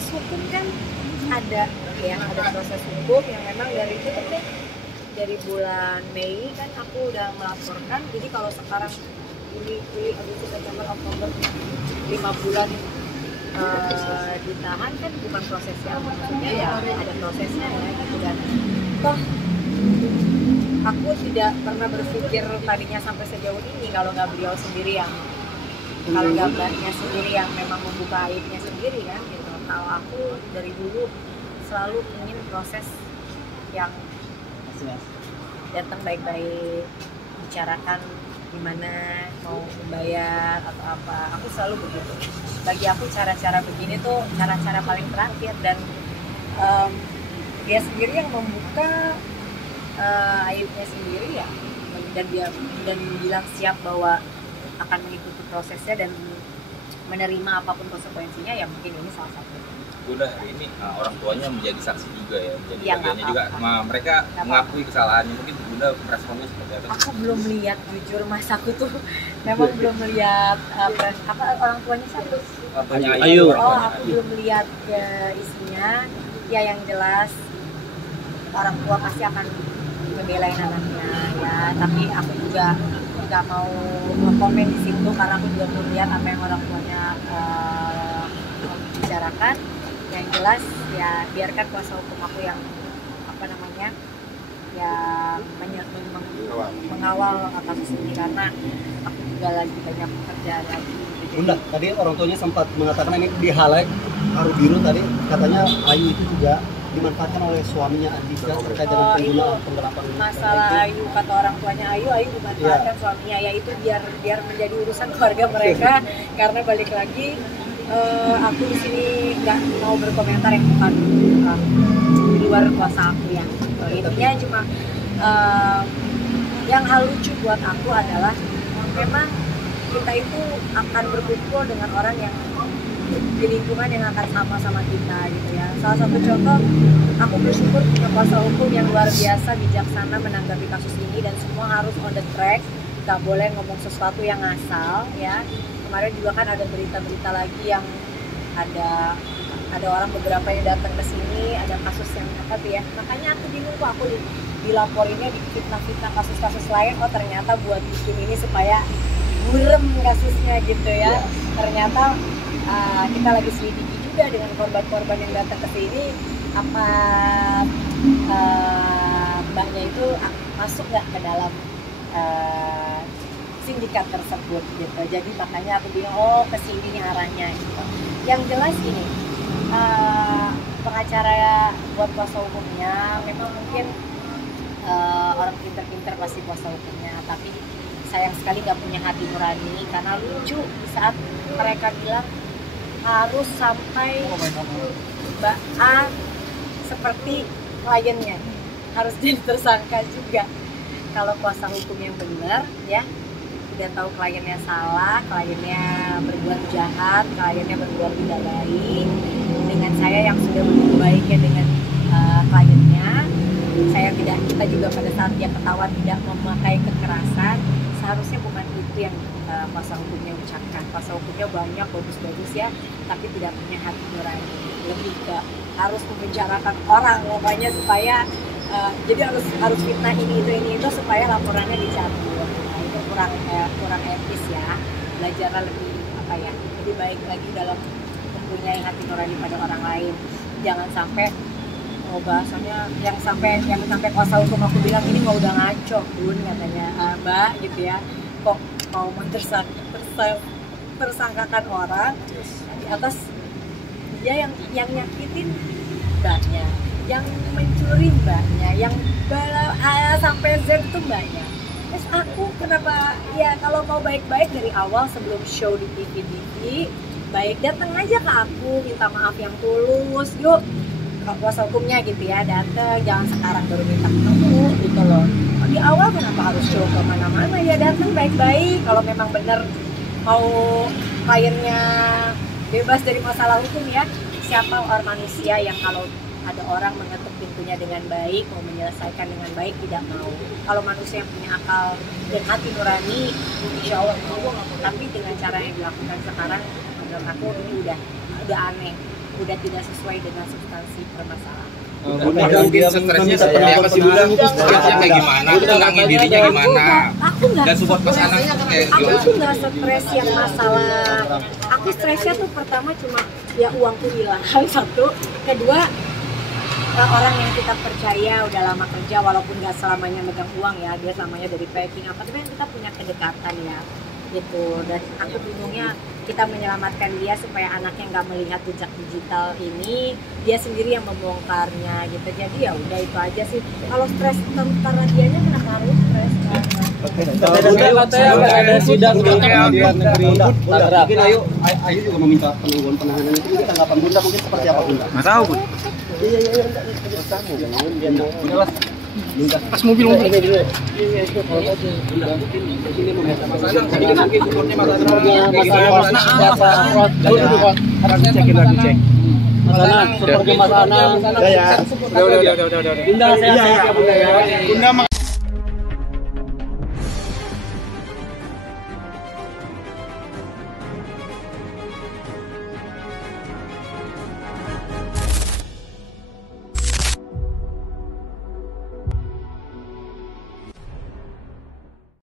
proses hukum kan ada ya, ada proses hukum yang memang dari bulan Mei kan aku udah melaporkan. Jadi kalau sekarang Juli, Agustus, September, Oktober 5 bulan ditahan kan bukan prosesnya, maksudnya ya ada prosesnya ya gitu. Dan toh aku tidak pernah berpikir tadinya sampai sejauh ini kalau nggak beliau sendiri yang memang membuka aibnya sendiri kan gitu. Kalau aku dari dulu selalu ingin proses yang datang baik-baik, bicarakan gimana mau membayar atau apa. Aku selalu begitu. Bagi aku cara-cara begini tuh cara-cara paling terakhir. Dan dia sendiri yang membuka aibnya sendiri ya, dan bilang siap bahwa akan mengikuti prosesnya dan menerima apapun konsekuensinya, ya mungkin ini salah satu. Udah hari ini orang tuanya menjadi saksi juga ya, menjadi ya, bagiannya juga. Mereka mengakui kesalahannya. Mungkin Bunda responnya seperti apa? Aku belum lihat, jujur mas, aku tuh memang belum lihat apa orang tuanya siapa? Ayu. Aku belum lihat isinya. Ya yang jelas orang tua pasti akan ngebelain anaknya ya, tapi aku juga nggak mau komen di situ karena aku juga belum lihat apa yang orang tuanya bicarakan. Yang jelas ya biarkan kuasa hukum aku yang mengawal kasus ini, karena aku juga lagi banyak pekerjaan lagi. Bunda, tadi orang tuanya sempat mengatakan ini di highlight Haru Biru tadi, katanya Ayu itu juga dimanfaatkan oleh suaminya Andika terkait dengan penggunaan penggelapan masalah Ayu. Kata orang tuanya Ayu dimanfaatkan suaminya, ya itu biar menjadi urusan keluarga mereka. Karena balik lagi aku di sini nggak mau berkomentar yang bukan di luar kuasa aku ya. Intinya cuma yang hal lucu buat aku adalah memang kita itu akan berkumpul dengan orang yang di lingkungan yang akan sama-sama kita gitu ya. Salah satu contoh, aku bersyukur punya kuasa hukum yang luar biasa bijaksana menanggapi kasus ini, dan semua harus on the track, nggak boleh ngomong sesuatu yang asal ya. Kemarin juga kan ada berita-berita lagi yang ada orang beberapa yang datang ke sini, ada kasus yang apa tuh ya. Makanya aku bingung kok, aku dilaporinnya di fitnah-fitnah kasus-kasus lain. Oh ternyata buat bikin ini supaya burem kasusnya gitu ya. Ternyata kita lagi selidiki juga dengan korban-korban yang datang ke sini, apa mbaknya itu masuk nggak ke dalam sindikat tersebut gitu. Jadi makanya aku bilang kesini arahnya gitu. Yang jelas ini pengacara buat kuasa hukumnya memang mungkin orang pinter-pinter pasti kuasa hukumnya, tapi sayang sekali nggak punya hati nurani. Karena lucu di saat mereka bilang harus sampai Mbak A seperti kliennya harus jadi tersangka juga. Kalau kuasa hukum yang benar ya, udah tahu kliennya salah, kliennya berbuat jahat, kliennya berbuat tidak baik, dengan saya yang sudah berbuat baiknya dengan kliennya, kita juga pada saat dia ketahuan tidak memakai kekerasan, seharusnya bukan itu yang kuasa hukumnya ucapkan. Kuasa hukumnya banyak, bagus-bagus ya, tapi tidak punya hati nurani. Lebih ke harus membicarakan orang pokoknya supaya jadi harus fitnah ini itu supaya laporannya dicabut. Nah, itu kurang etis ya. Belajarlah lebih baik lagi dalam mempunyai hati nurani pada orang lain. Jangan sampai bahasanya yang sampai kuasa hukum aku bilang ini mau udah ngaco Bun, katanya Mbak gitu ya, kok mau tersangkakan orang di atas dia yang nyakitin mbaknya, yang mencuri mbaknya, yang A sampai Z itu mbaknya. Terus aku kenapa ya, kalau mau baik-baik dari awal sebelum show di TV baik, datang aja ke aku, minta maaf yang tulus, yuk kuasa hukumnya gitu ya, datang, jangan sekarang baru minta ketemu gitu loh. Di awal kenapa harus show kemana-mana, ya datang baik-baik. Kalau memang benar mau kliennya bebas dari masalah hukum ya, siapa orang manusia yang kalau ada orang mengetuk pintunya dengan baik, mau menyelesaikan dengan baik, tidak mau. Kalau manusia yang punya akal dan hati nurani, insya Allah mau. Tapi dengan cara yang dilakukan sekarang, menurut aku ini udah aneh. udah tidak sesuai dengan substansi permasalahan. Bunda mungkin stresnya seperti apa sih Bunda? Stresnya kayak gimana? Tenangin dirinya gimana? Aku nggak Dan support pas anak kayak aku gimana? tuh nggak stres yang masalah. Aku stresnya tuh pertama cuma ya uangku hilang satu, kedua orang yang kita percaya udah lama kerja walaupun nggak selamanya megang uang ya, dia selamanya dari packing apa, tapi kan kita punya kedekatan ya gitu. Dan aku bingungnya kita menyelamatkan dia supaya anaknya nggak melihat jejak digital ini, dia sendiri yang membongkarnya gitu. Jadi ya udah itu aja sih. Kalau stres karena dianya kenapa harus stres kan? Ada sidang di pengadilan negeri Tangerang. Mungkin Ayu juga meminta penangguhan penahanan itu, mungkin tanggapan Bunda mungkin seperti apa Bunda? Nggak tahu Bun. Pas mobil. Udah.